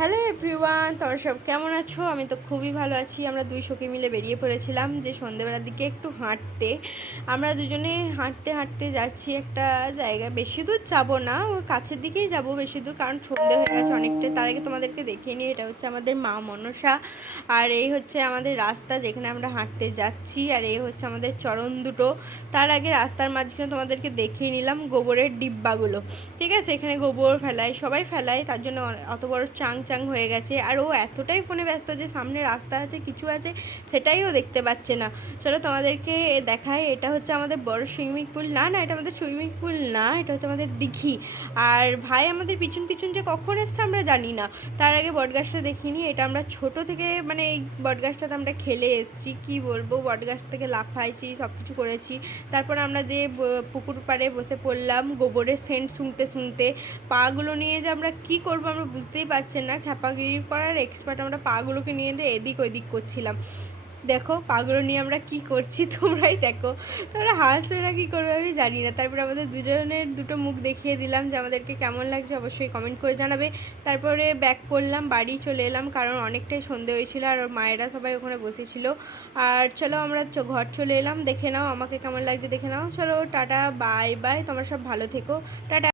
Hello everyone, তোমরা সব কেমন আছো? আমি তো খুবই ভালো আছি। আমরা দুই সখী মিলে বেরিয়ে পড়েছিলাম যে সন্ধ্যেবেলার দিকে একটু হাঁটতে। আমরা দুজনে হাঁটতে হাঁটতে যাচ্ছি একটা জায়গায়। বেশি দূর যাবো না, ও কাছের দিকেই যাব বেশি দূর, কারণ সন্ধে হয়ে গেছে অনেকটা। তার আগে তোমাদেরকে দেখিয়ে নিই, এটা হচ্ছে আমাদের মা মনসা, আর এই হচ্ছে আমাদের রাস্তা যেখানে আমরা হাঁটতে যাচ্ছি, আর এই হচ্ছে আমাদের চরণ দুটো। তার আগে রাস্তার মাঝখানে তোমাদেরকে দেখিয়ে নিলাম গোবরের ডিব্বাগুলো। ঠিক আছে, এখানে গোবর ফেলায়, সবাই ফেলায়, তার জন্য অত বড় চাং চাং হয়ে গেছে। আর ও এতটাই ফোনে ব্যস্ত যে সামনে রাস্তা আছে, কিছু আছে, সেটাইও দেখতে পাচ্ছে না। চলো তোমাদেরকে দেখাই। এটা হচ্ছে আমাদের বড় সুইমিং পুল না, না এটা আমাদের সুইমিং পুল না, এটা হচ্ছে আমাদের দিঘি। আর ভাই আমাদের পিছন পিছন যে কখন এসছে আমরা জানি না। তার আগে বটগাছটা দেখিনি। এটা আমরা ছোট থেকে মানে এই বটগাছটাতে আমরা খেলে এসেছি, কি বলবো, বটগাছ থেকে লাফাইছি, সব কিছু করেছি। তারপর আমরা যে পুকুর পাড়ে বসে পড়লাম গোবরের সেন্ট শুনতে শুনতে। পাগুলো নিয়ে যে আমরা কি করব আমরা বুঝতেই পারছেন না, খ্যাপাগিরি করার এক্সপার্ট আমরা। পাগুলোকে নিয়ে এদিক ওদিক করছিলাম। দেখো পাগুলো নিয়ে আমরা কি করছি, তোমরাই দেখো। তোমরা হাসবে না কি করবে আমি জানি না। তারপরে আমাদের দুজনের দুটো মুখ দেখিয়ে দিলাম যে আমাদেরকে কেমন লাগছে, অবশ্যই কমেন্ট করে জানাবে। তারপরে ব্যাক করলাম, বাড়ি চলে এলাম, কারণ অনেকটাই সন্ধে হয়েছিল আর ওর মায়েরা সবাই ওখানে বসেছিল। আর চলো আমরা ঘর চলে এলাম। দেখে নাও আমাকে কেমন লাগছে, দেখে নাও। চলো টাটা, বাই বাই, তোমরা সব ভালো থেকো, টাটা।